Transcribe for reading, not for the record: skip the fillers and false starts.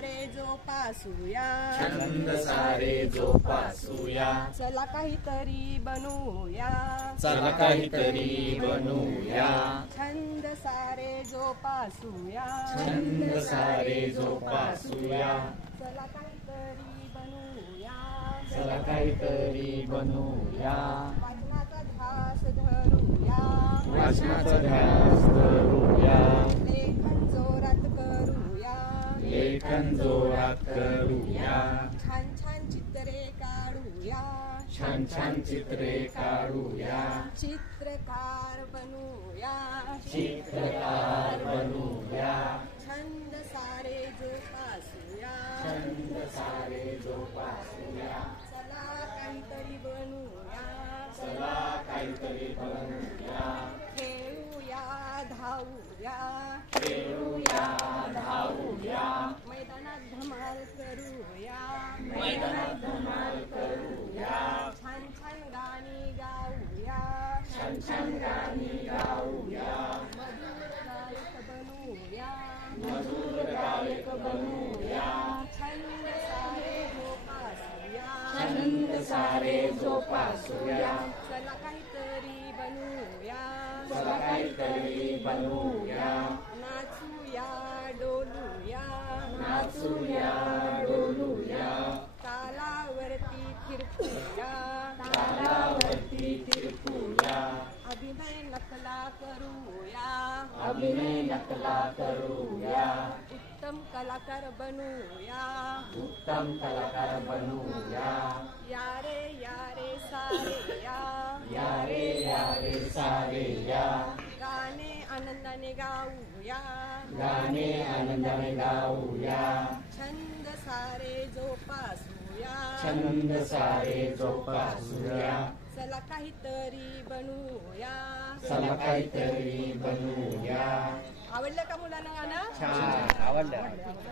सारे जोपासूया, छंद सारे जोपासूया. चला काहीतरी बनूया, चला काहीतरी बनूया. छंद सारे जोपासूया, छंद सारे जोपासूया. चला काहीतरी बनूया, चला काहीतरी बनूया. वाचनाचा ध्यास धरूया, वाचनाचा ध्यास धरूया. लेखन जोरात करूया, लेखन जोरात करूया. छान छान चित्रे काढूया, छान छान चित्रे काढूया. चित्रकार बनूया, चित्रकार बनूया. छंद सारे जोपासूया, छंद सारे जोपासूया. चला काहीतरी बनूया, चला काहीतरी बनूया. खेळूया धावूया, खेळूया धावूया. मैदानात धमाल करूया, मैदानात धमाल करूया. छान छान गाणी गाऊया, छान छान गाणी गाऊया. मधुर गायक बनूया, मधुर गायक बनूया. छंद सारे जोपासूया, छंद सारे जोपासूया. चला काहीतरी बनूया, चला काहीतरी बनूया. नाचूया डोलूया, नाचूया डोलूया. तालावरती फिरकूया, तालावरती फिरकूया. अभिनय नकला करूया, अभिनय नकला करूया. उत्तम कलाकार बनूया, उत्तम कलाकार बनूया. यारे सारे या, यारे सारे या. गाणे आनंदाने गाऊया, गाणे आनंदाने गाऊया. छंद सारे जोपासूया, छंद सारे जोपासूया. चला काहीतरी बनूया. चला काहीतरी बनूया. आवडलं का मुलांना गाणं? छान आवडलं.